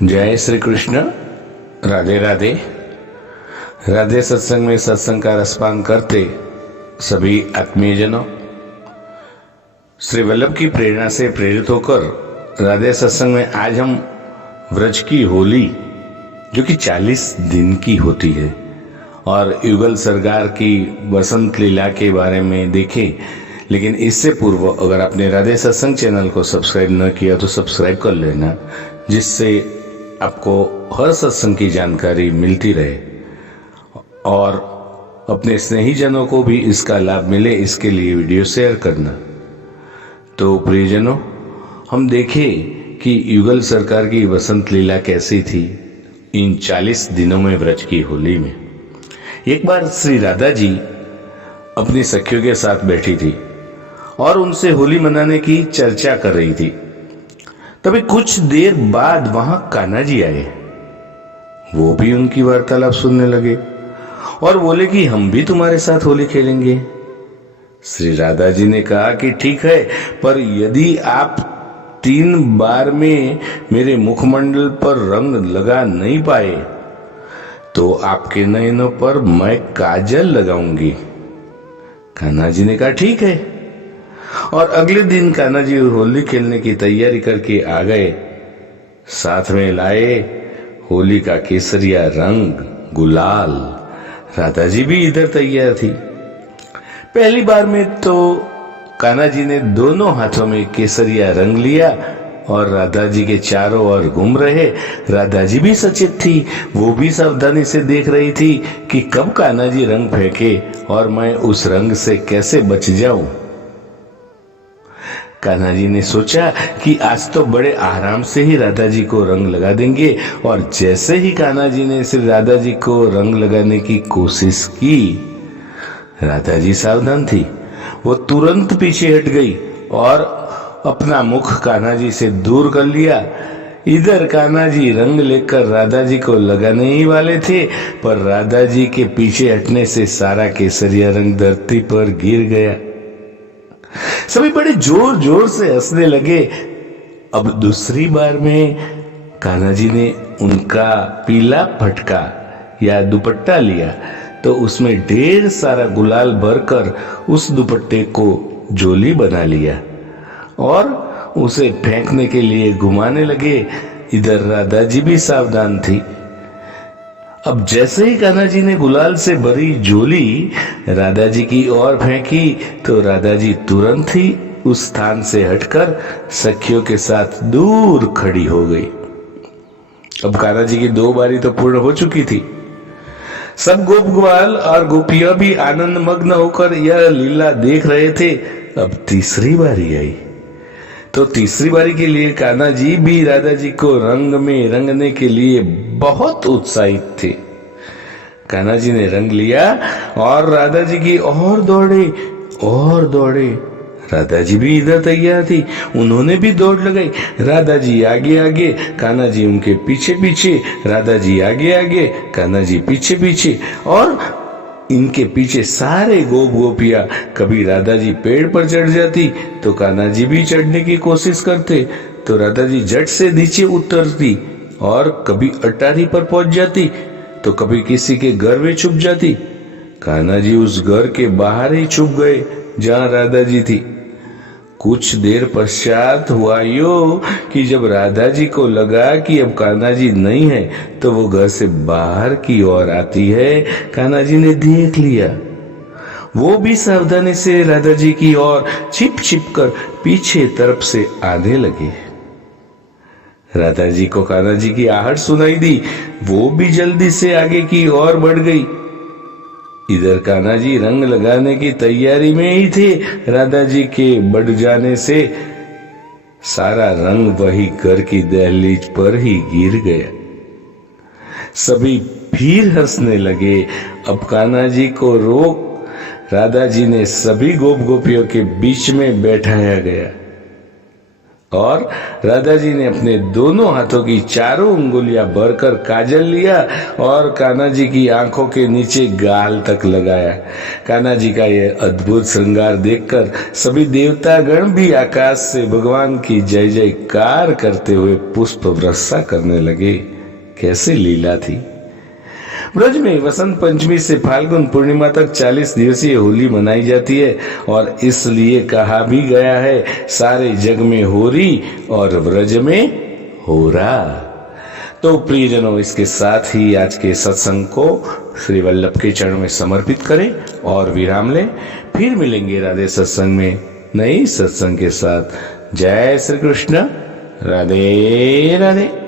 जय श्री कृष्ण। राधे राधे। राधे सत्संग में सत्संग का रसपान करते सभी आत्मीयजनों, श्री वल्लभ की प्रेरणा से प्रेरित होकर राधे सत्संग में आज हम व्रज की होली, जो कि 40 दिन की होती है, और युगल सरकार की बसंत लीला के बारे में देखें। लेकिन इससे पूर्व अगर आपने राधे सत्संग चैनल को सब्सक्राइब न किया तो सब्सक्राइब कर लेना, जिससे आपको हर सत्संग की जानकारी मिलती रहे और अपने स्नेहीजनों को भी इसका लाभ मिले, इसके लिए वीडियो शेयर करना। तो प्रियजनों, हम देखें कि युगल सरकार की बसंत लीला कैसी थी इन 40 दिनों में व्रज की होली में। एक बार श्री राधा जी अपनी सखियों के साथ बैठी थी और उनसे होली मनाने की चर्चा कर रही थी। तभी कुछ देर बाद वहां कान्हा जी आए। वो भी उनकी वार्तालाप सुनने लगे और बोले कि हम भी तुम्हारे साथ होली खेलेंगे। श्री राधा जी ने कहा कि ठीक है, पर यदि आप 3 बार में मेरे मुखमंडल पर रंग लगा नहीं पाए तो आपके नयनों पर मैं काजल लगाऊंगी। कान्हा जी ने कहा ठीक है, और अगले दिन कान्हा जी होली खेलने की तैयारी करके आ गए। साथ में लाए होली का केसरिया रंग, गुलाल। राधा जी भी इधर तैयार थी। पहली बार में तो कान्हा जी ने दोनों हाथों में केसरिया रंग लिया और राधा जी के चारों ओर घूम रहे। राधा जी भी सचेत थी, वो भी सावधानी से देख रही थी कि कब कान्हा जी रंग फेंके और मैं उस रंग से कैसे बच जाऊं। कान्हा जी ने सोचा कि आज तो बड़े आराम से ही राधा जी को रंग लगा देंगे, और जैसे ही कान्हा जी ने श्री राधा जी को रंग लगाने की कोशिश की, राधा जी सावधान थी। वो तुरंत पीछे हट गई और अपना मुख कान्हा जी से दूर कर लिया। इधर कान्हा जी रंग लेकर राधा जी को लगाने ही वाले थे, पर राधा जी के पीछे हटने से सारा केसरिया रंग धरती पर गिर गया। सभी बड़े जोर जोर से हंसने लगे। अब दूसरी बार में कान्हा जी ने उनका पीला फटका या दुपट्टा लिया तो उसमें ढेर सारा गुलाल भरकर उस दुपट्टे को झोली बना लिया और उसे फेंकने के लिए घुमाने लगे। इधर राधा जी भी सावधान थी। अब जैसे ही कान्हा जी ने गुलाल से भरी झोली राधा जी की ओर फेंकी तो राधा जी तुरंत ही उस स्थान से हटकर सखियों के साथ दूर खड़ी हो गई। अब कान्हा जी की 2 बारी तो पूर्ण हो चुकी थी। सब गोप ग्वाल और गोपियां भी आनंद मग्न होकर यह लीला देख रहे थे। अब तीसरी बारी आई तो तीसरी बारी के लिए कान्हा जी भी राधा जी को रंग में रंगने के लिए बहुत उत्साहित थे। कान्हा जी ने रंग लिया और राधा जी की और दौड़े। राधा जी भी इधर तैयार थी, उन्होंने भी दौड़ लगाई। राधा जी आगे आगे, कान्हा जी उनके पीछे पीछे। राधा जी आगे आगे, कान्हा जी पीछे पीछे, और इनके पीछे सारे गोप गोपियां। कभी राधा जी पेड़ पर चढ़ जाती तो कान्हा जी भी चढ़ने की कोशिश करते, तो राधा जी झट से नीचे उतरती, और कभी अटारी पर पहुंच जाती तो कभी किसी के घर में छुप जाती। कान्हा जी उस घर के बाहर ही छुप गए जहां राधा जी थी। कुछ देर पश्चात हुआ यो कि जब राधा जी को लगा कि अब कान्हा जी नहीं है तो वो घर से बाहर की ओर आती है। कान्हा जी ने देख लिया। वो भी सावधानी से राधा जी की ओर छिप छिप कर पीछे तरफ से आने लगे। राधा जी को कान्हा जी की आहट सुनाई दी, वो भी जल्दी से आगे की ओर बढ़ गई। इधर कान्हा जी रंग लगाने की तैयारी में ही थे। राधा जी के बढ़ जाने से सारा रंग वही घर की दहलीज पर ही गिर गया। सभी फिर हंसने लगे। अब कान्हा जी को रोक राधा जी ने सभी गोप गोपियों के बीच में बैठाया गया। और राधा जी ने अपने दोनों हाथों की चारों उंगलियां भरकर काजल लिया और कान्हा जी की आंखों के नीचे गाल तक लगाया। कान्हा जी का यह अद्भुत श्रृंगार देखकर सभी देवतागण भी आकाश से भगवान की जय जयकार करते हुए पुष्प वर्षा करने लगे। कैसे लीला थी। ब्रज में वसंत पंचमी से फाल्गुन पूर्णिमा तक 40 दिवसीय होली मनाई जाती है और इसलिए कहा भी गया है, सारे जग में होरी और ब्रज में होरा। तो प्रियजनों, इसके साथ ही आज के सत्संग को श्री वल्लभ के चरणों में समर्पित करें और विराम लें। फिर मिलेंगे राधे सत्संग में नई सत्संग के साथ। जय श्री कृष्ण। राधे राधे।